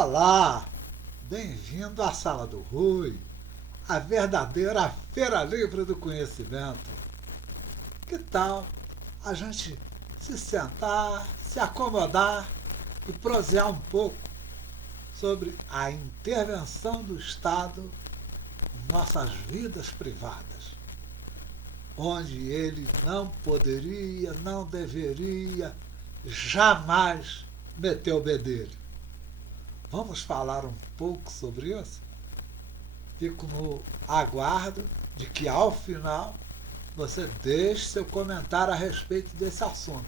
Olá, bem-vindo à Sala do Rui, a verdadeira feira livre do conhecimento. Que tal a gente se sentar, se acomodar e prosear um pouco sobre a intervenção do Estado em nossas vidas privadas, onde ele não poderia, não deveria jamais meter o bedelho. Vamos falar um pouco sobre isso? Fico no aguardo de que, ao final, você deixe seu comentário a respeito desse assunto.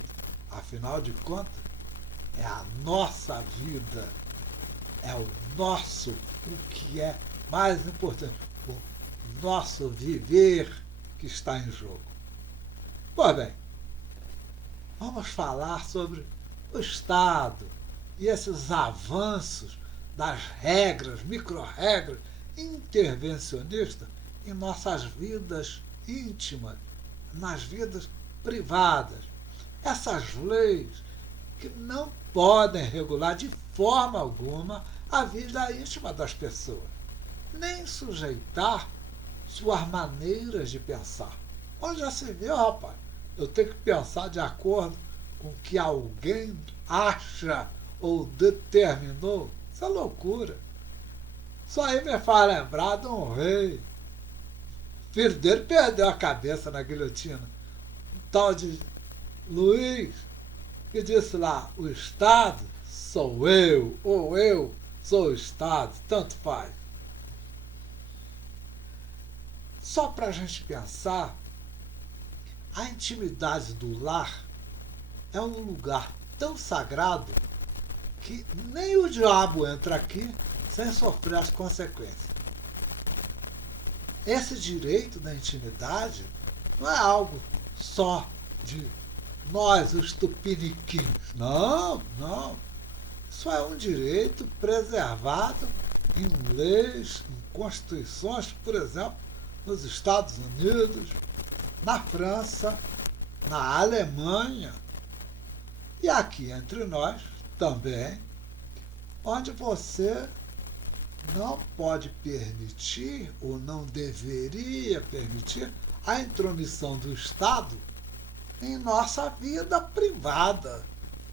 Afinal de contas, é a nossa vida, é o nosso, o que é mais importante, o nosso viver que está em jogo. Pois bem, vamos falar sobre o Estado e esses avanços das regras, micro-regras intervencionistas em nossas vidas íntimas, nas vidas privadas. Essas leis que não podem regular de forma alguma a vida íntima das pessoas, nem sujeitar suas maneiras de pensar. Onde já se viu, rapaz? Eu tenho que pensar de acordo com o que alguém acha ou determinou. Isso é loucura. Isso aí me faz lembrar de um rei. O filho dele perdeu a cabeça na guilhotina. Um tal de Luís, que disse lá, o Estado sou eu, ou eu sou o Estado, tanto faz. Só para a gente pensar, a intimidade do lar é um lugar tão sagrado que nem o diabo entra aqui sem sofrer as consequências. Esse direito da intimidade não é algo só de nós, os tupiniquins. Não, não. Isso é um direito preservado em leis, em constituições, por exemplo, nos Estados Unidos, na França, na Alemanha e aqui entre nós também, onde você não pode permitir ou não deveria permitir a intromissão do Estado em nossa vida privada.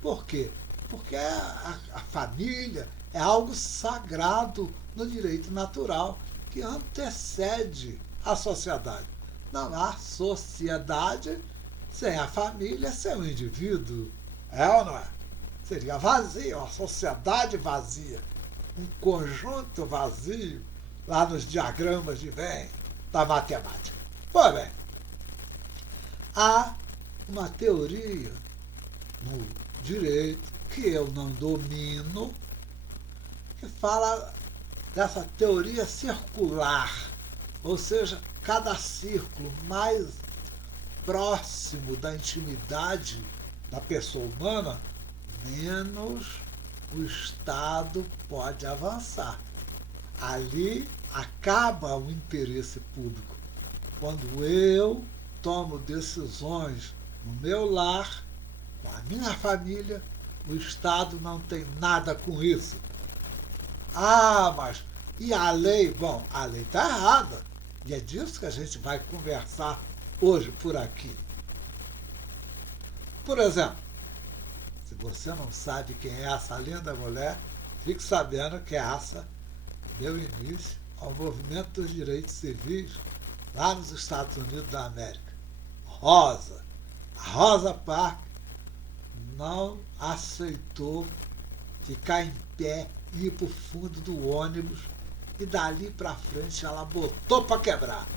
Por quê? Porque a família é algo sagrado no direito natural que antecede a sociedade. Não há sociedade sem a família, sem o indivíduo. É ou não é? Seria vazio, uma sociedade vazia, um conjunto vazio, lá nos diagramas de Venn da matemática. Pois bem, há uma teoria no direito que eu não domino, que fala dessa teoria circular, ou seja, cada círculo mais próximo da intimidade da pessoa humana, menos o Estado pode avançar. Ali acaba o interesse público. Quando eu tomo decisões no meu lar, com a minha família, o Estado não tem nada com isso. Ah, mas e a lei? Bom, a lei está errada. E é disso que a gente vai conversar hoje por aqui. Por exemplo, se você não sabe quem é essa linda mulher, fique sabendo que essa deu início ao movimento dos direitos civis lá nos Estados Unidos da América. Rosa. A Rosa Parks não aceitou ficar em pé e ir para o fundo do ônibus e dali para frente ela botou para quebrar.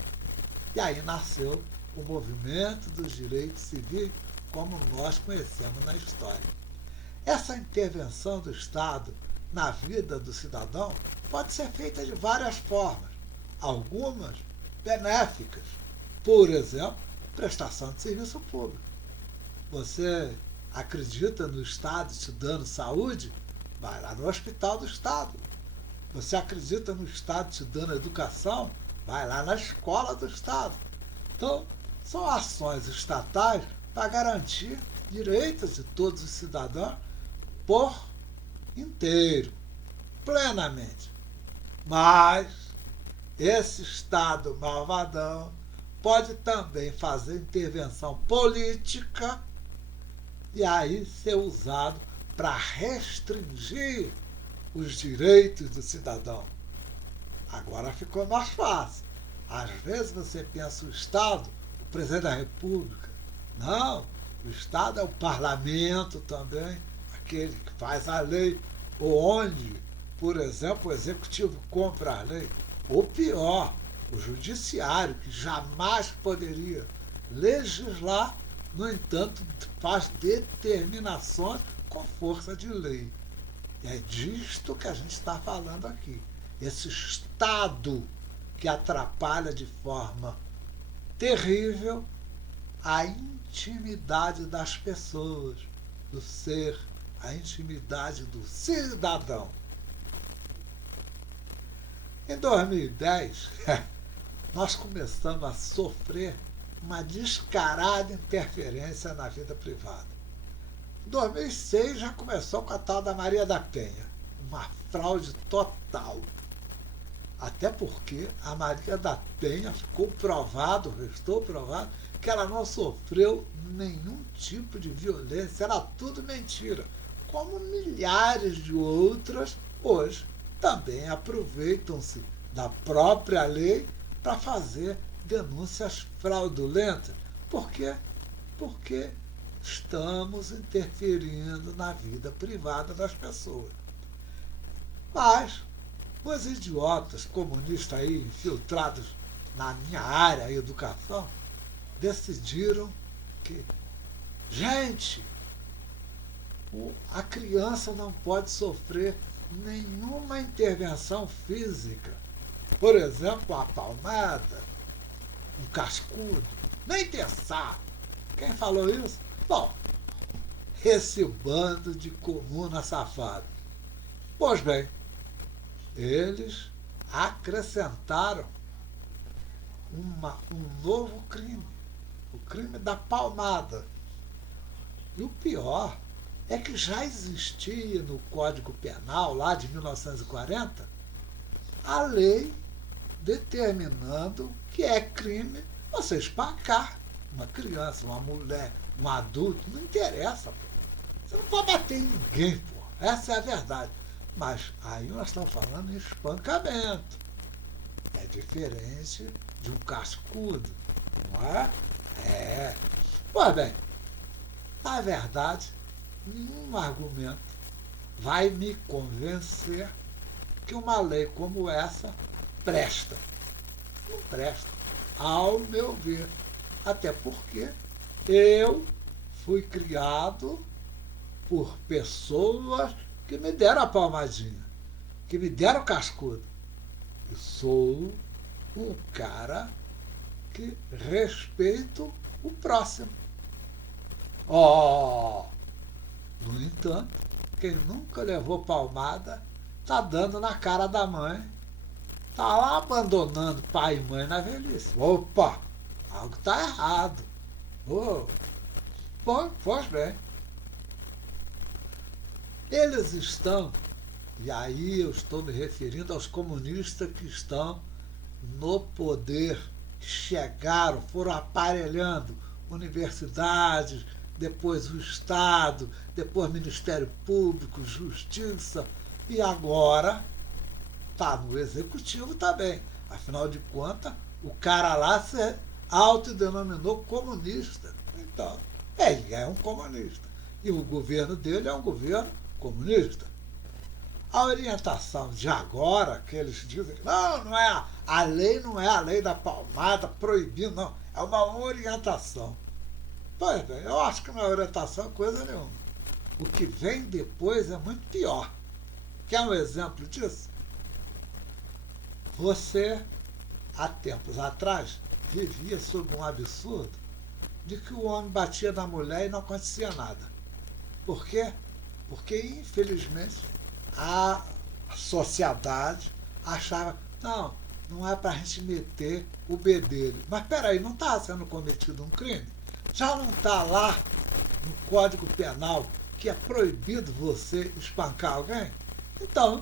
E aí nasceu o movimento dos direitos civis como nós conhecemos na história. Essa intervenção do Estado na vida do cidadão pode ser feita de várias formas, algumas benéficas. Por exemplo, prestação de serviço público. Você acredita no Estado te dando saúde? Vai lá no hospital do Estado. Você acredita no Estado te dando educação? Vai lá na escola do Estado. Então, são ações estatais para garantir direitos de todos os cidadãos por inteiro. plenamente. Mas esse Estado malvadão pode também fazer intervenção política e aí ser usado para restringir os direitos do cidadão. Agora ficou mais fácil. Às vezes você pensa o Estado, o presidente da República. Não, o Estado é o parlamento também, aquele que faz a lei, ou onde, por exemplo, o executivo compra a lei. Ou pior, o judiciário, que jamais poderia legislar, no entanto, faz determinações com força de lei. E é disto que a gente está falando aqui. Esse Estado que atrapalha de forma terrível a intimidade das pessoas, do ser, a intimidade do cidadão. Em 2010, nós começamos a sofrer uma descarada interferência na vida privada. Em 2006 já começou com a tal da Maria da Penha, uma fraude total. Até porque a Maria da Penha restou provado, que ela não sofreu nenhum tipo de violência, era tudo mentira. Como milhares de outras, hoje, também aproveitam-se da própria lei para fazer denúncias fraudulentas. Por quê? Porque estamos interferindo na vida privada das pessoas. Mas os idiotas comunistas aí, infiltrados na minha área, a educação, decidiram que, gente, a criança não pode sofrer nenhuma intervenção física. Por exemplo, a palmada, um cascudo. Nem pensar. Quem falou isso? Bom, esse bando de comuna safado. Pois bem, eles acrescentaram um novo crime, o crime da palmada. E o pior é que já existia no Código Penal, lá de 1940, a lei determinando que é crime você espancar uma criança, uma mulher, um adulto, não interessa, pô. Você não pode bater em ninguém, pô. Essa é a verdade. Mas aí nós estamos falando em espancamento. É diferente de um cascudo, não é? É. Pois bem, na verdade, nenhum argumento vai me convencer que uma lei como essa presta. Não presta, ao meu ver. Até porque eu fui criado por pessoas que me deram a palmadinha, que me deram o cascudo. Eu sou um cara que respeito o próximo. Oh! No entanto, quem nunca levou palmada está dando na cara da mãe, está lá abandonando pai e mãe na velhice. Opa! Algo está errado. Oh. Pois bem. Eles estão, e aí eu estou me referindo aos comunistas que estão no poder, que chegaram, foram aparelhando universidades, depois o Estado, depois Ministério Público, Justiça, e agora está no Executivo também. Afinal de contas, o cara lá se autodenominou comunista. Então, ele é um comunista. E o governo dele é um governo comunista. A orientação de agora, que eles dizem que não é a lei, não é a lei da palmada proibindo, não. É uma orientação. Pois bem, eu acho que não é orientação coisa nenhuma. O que vem depois é muito pior. Quer um exemplo disso? Você, há tempos atrás, vivia sob um absurdo de que o homem batia na mulher e não acontecia nada. Por quê? Porque, infelizmente, a sociedade achava, não é para a gente meter o bedelho. Mas peraí, não está sendo cometido um crime? Já não está lá no Código Penal que é proibido você espancar alguém? Então,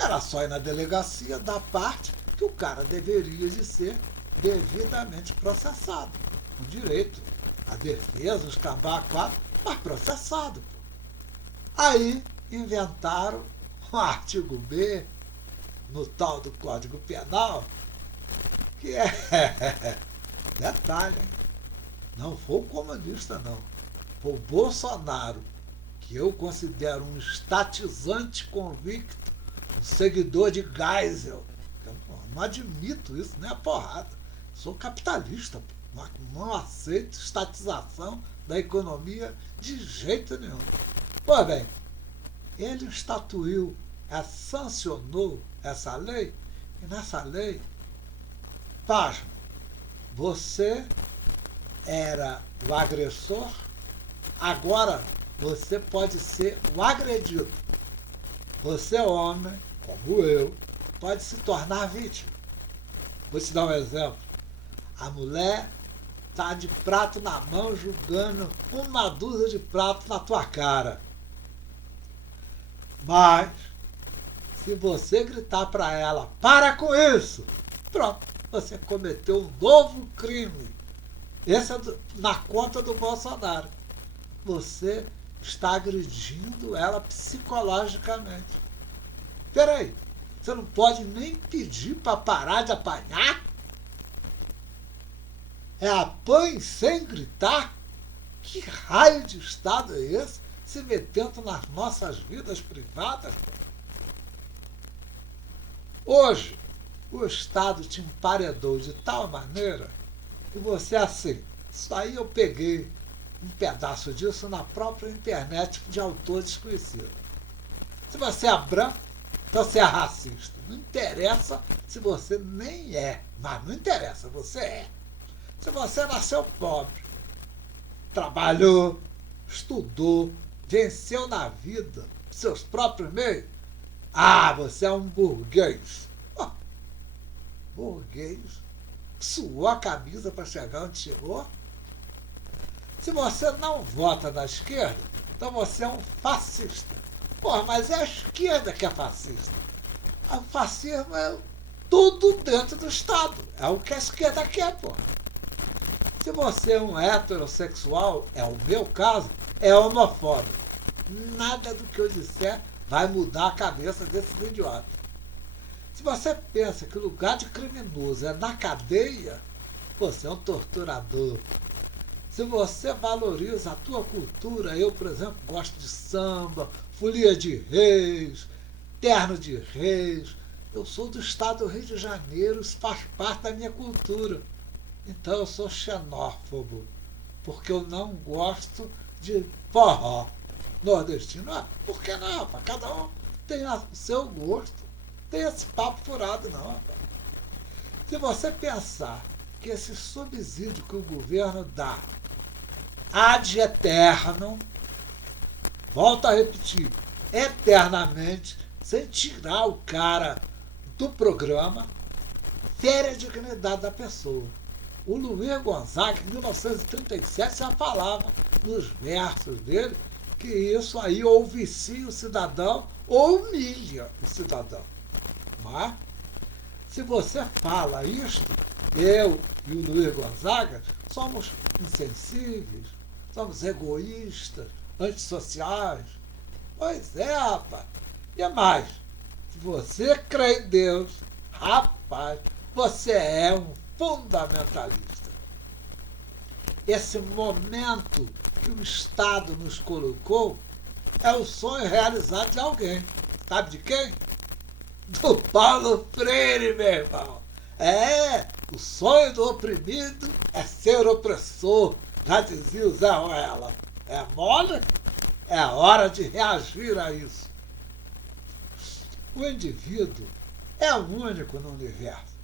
Era só ir na delegacia dar parte que o cara deveria de ser devidamente processado, com direito à defesa, os cambá quatro, mas processado. Aí inventaram o artigo B no tal do Código Penal, que é detalhe, hein? Não foi o comunista, não. Foi o Bolsonaro, que eu considero um estatizante convicto, um seguidor de Geisel. Eu não admito isso, nem a porrada. Sou capitalista, não aceito estatização da economia de jeito nenhum. Pois bem, ele estatuiu, sancionou essa lei, e nessa lei, pasme, você era o agressor, agora você pode ser o agredido. Você, homem, como eu, pode se tornar vítima. Vou te dar um exemplo. A mulher está de prato na mão jogando uma dúzia de pratos na tua cara. Mas, se você gritar para ela, para com isso, pronto, você cometeu um novo crime. Esse é na conta do Bolsonaro. Você está agredindo ela psicologicamente. Peraí, você não pode nem pedir para parar de apanhar? É apanhe sem gritar? Que raio de Estado é esse se metendo nas nossas vidas privadas? Hoje, o Estado te emparedou de tal maneira que você, assim, isso aí eu peguei um pedaço disso na própria internet de autor desconhecido. Se você é branco, então você é racista. Não interessa se você nem é, mas não interessa, você é. Se você nasceu pobre, trabalhou, estudou, venceu na vida, seus próprios meios, você é um burguês. Burguês? Suou a camisa para chegar onde chegou? Se você não vota na esquerda, então você é um fascista. Mas é a esquerda que é fascista. O fascismo é tudo dentro do Estado. É o que a esquerda quer, Se você é um heterossexual, é o meu caso, é homofóbico. Nada do que eu disser vai mudar a cabeça desses idiotas. Se você pensa que o lugar de criminoso é na cadeia, você é um torturador. Se você valoriza a tua cultura, eu, por exemplo, gosto de samba, folia de reis, terno de reis. Eu sou do estado do Rio de Janeiro, isso faz parte da minha cultura. Então eu sou xenófobo, porque eu não gosto de forró nordestino. Por que não, rapaz? Cada um tem o seu gosto. Tem esse papo furado, não, rapaz. Se você pensar que esse subsídio que o governo dá ad eternum, volto a repetir, eternamente, sem tirar o cara do programa, fere a dignidade da pessoa. O Luiz Gonzaga, em 1937, já falava nos versos dele que isso aí ou vicia o cidadão ou humilha o cidadão. Mas, se você fala isto, eu e o Luiz Gonzaga somos insensíveis, somos egoístas, antissociais. Pois é, rapaz. E mais, se você crê em Deus, rapaz, você é um fundamentalista. Esse momento que o Estado nos colocou é o sonho realizado de alguém. Sabe de quem? Do Paulo Freire, meu irmão. O sonho do oprimido é ser opressor, já dizia o Zé Ruela. É mole? É hora de reagir a isso. O indivíduo é único no universo.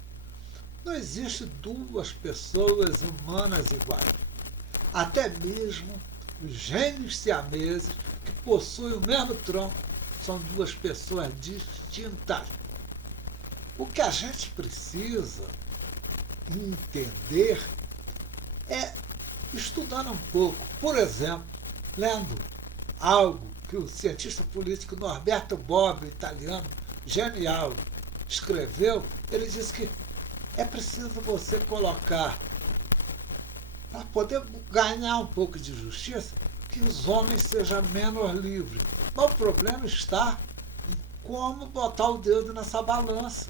Não existe duas pessoas humanas iguais. Até mesmo os gêmeos siameses, que possuem o mesmo tronco, são duas pessoas distintas. O que a gente precisa entender é estudando um pouco. Por exemplo, lendo algo que o cientista político Norberto Bobbio, italiano, genial escreveu, ele disse que é preciso você colocar, para poder ganhar um pouco de justiça, que os homens sejam menos livres. Mas o problema está em como botar o dedo nessa balança.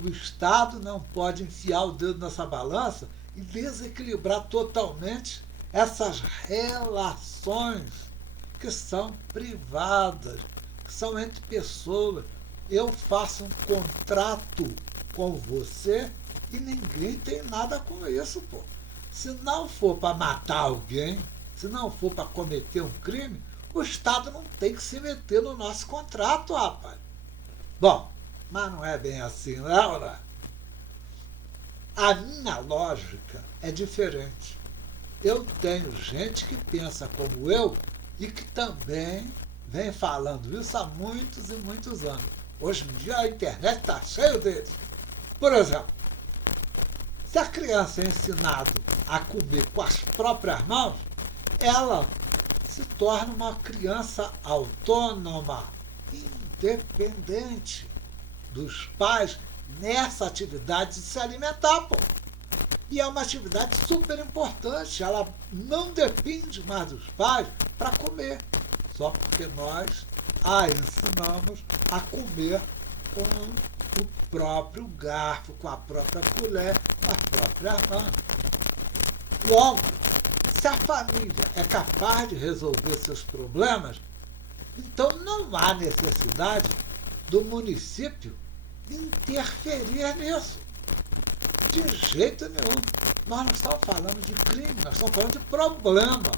O Estado não pode enfiar o dedo nessa balança e desequilibrar totalmente essas relações que são privadas, que são entre pessoas. Eu faço um contrato com você e ninguém tem nada com isso, pô. Se não for para matar alguém, se não for para cometer um crime, o Estado não tem que se meter no nosso contrato, rapaz. Bom, mas não é bem assim, não, né? A minha lógica é diferente. Eu tenho gente que pensa como eu e que também vem falando isso há muitos e muitos anos. Hoje em dia a internet está cheia deles. Por exemplo, se a criança é ensinada a comer com as próprias mãos, ela se torna uma criança autônoma, independente dos pais nessa atividade de se alimentar, pô. E é uma atividade super importante, ela não depende mais dos pais para comer, só porque nós a ensinamos a comer com o próprio garfo, com a própria colher, com as próprias mãos. Logo, se a família é capaz de resolver seus problemas, então não há necessidade do município interferir nisso. De jeito nenhum. Nós não estamos falando de crime, nós estamos falando de problema.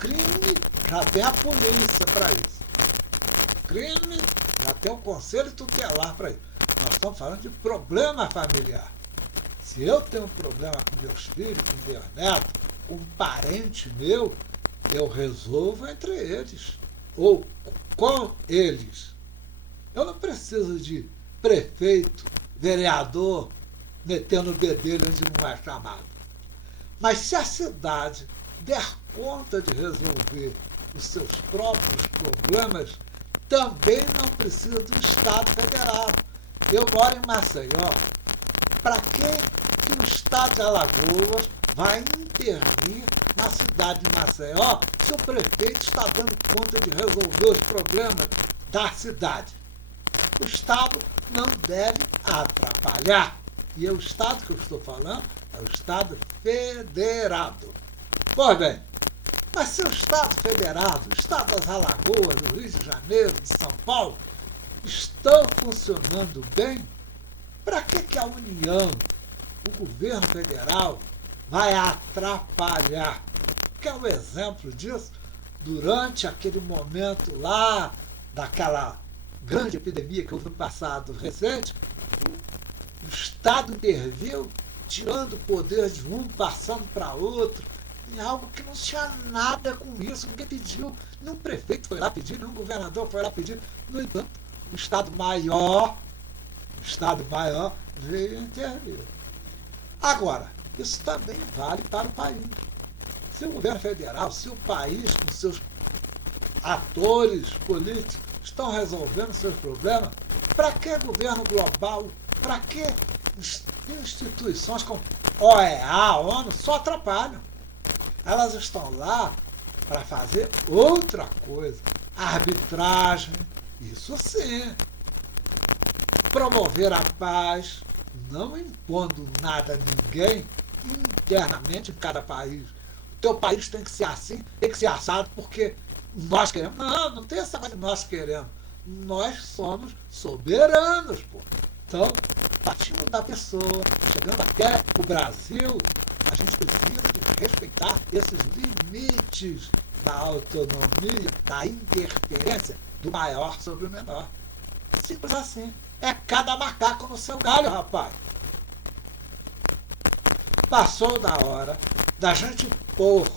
Crime, já tem a polícia para isso. Crime, já tem o conselho tutelar para isso. Nós estamos falando de problema familiar. Se eu tenho um problema com meus filhos, com meus netos, com um parente meu, eu resolvo entre eles. Ou com eles. Eu não preciso de prefeito, vereador, metendo o bedelho onde não é chamado. Mas se a cidade der conta de resolver os seus próprios problemas, também não precisa do Estado federal. Eu moro em Maceió. Para que o Estado de Alagoas vai intervir na cidade de Maceió se o prefeito está dando conta de resolver os problemas da cidade? O Estado não deve atrapalhar. E é o Estado que eu estou falando, é o Estado federado. Pois bem, mas se o Estado federado, o Estado das Alagoas, do Rio de Janeiro, de São Paulo, estão funcionando bem, para que a União, o governo federal, vai atrapalhar? Quer um exemplo disso? Durante aquele momento lá, daquela grande epidemia que houve no passado recente, o Estado interviu, tirando o poder de um, passando para outro, em algo que não tinha nada com isso. Ninguém pediu, nenhum prefeito foi lá pedir, nenhum governador foi lá pedir. No entanto, o Estado maior veio intervir. Agora, isso também vale para o país. Se o governo federal, se o país com seus atores políticos estão resolvendo seus problemas, para que governo global? Para que instituições como OEA, ONU, só atrapalham? Elas estão lá para fazer outra coisa. Arbitragem, isso sim. Promover a paz, não impondo nada a ninguém internamente em cada país. O teu país tem que ser assim, tem que ser assado porque nós queremos. Não, não tem essa coisa de nós queremos. Nós somos soberanos, pô. Então, partindo da pessoa, chegando até o Brasil, a gente precisa de respeitar esses limites da autonomia, da interferência do maior sobre o menor. Simples assim. É cada macaco no seu galho, rapaz. Passou da hora da gente pôr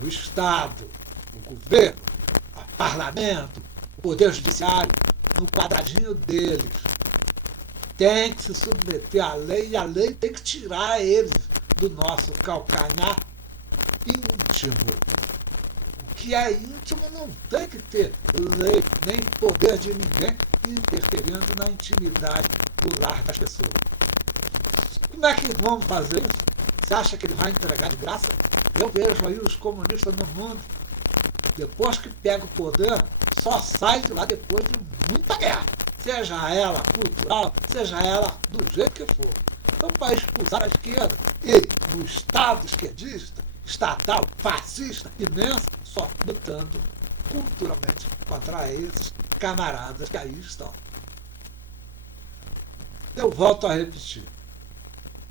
o Estado, o governo, o parlamento, o poder judiciário no quadradinho deles. Tem que se submeter à lei e a lei tem que tirar eles do nosso calcanhar íntimo. O que é íntimo não tem que ter lei nem poder de ninguém interferindo na intimidade do lar das pessoas. Como é que vamos fazer isso? Você acha que ele vai entregar de graça? Eu vejo aí os comunistas no mundo, depois que pega o poder, só sai de lá depois de muita guerra. Seja ela cultural, seja ela do jeito que for. Então, para expulsar a esquerda e o Estado esquerdista, estatal, fascista, imenso, só lutando culturalmente contra esses camaradas que aí estão. Eu volto a repetir.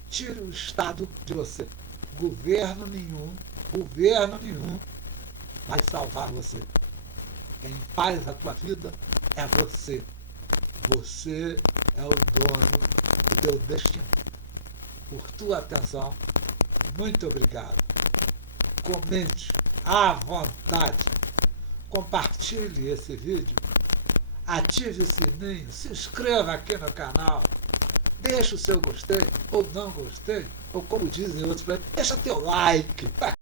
Tire o Estado de você. Governo nenhum vai salvar você. Quem faz a tua vida é você. Você é o dono do teu destino. Por tua atenção, muito obrigado. Comente à vontade. Compartilhe esse vídeo. Ative o sininho. Se inscreva aqui no canal. Deixa o seu gostei ou não gostei. Ou como dizem outros, deixa teu like.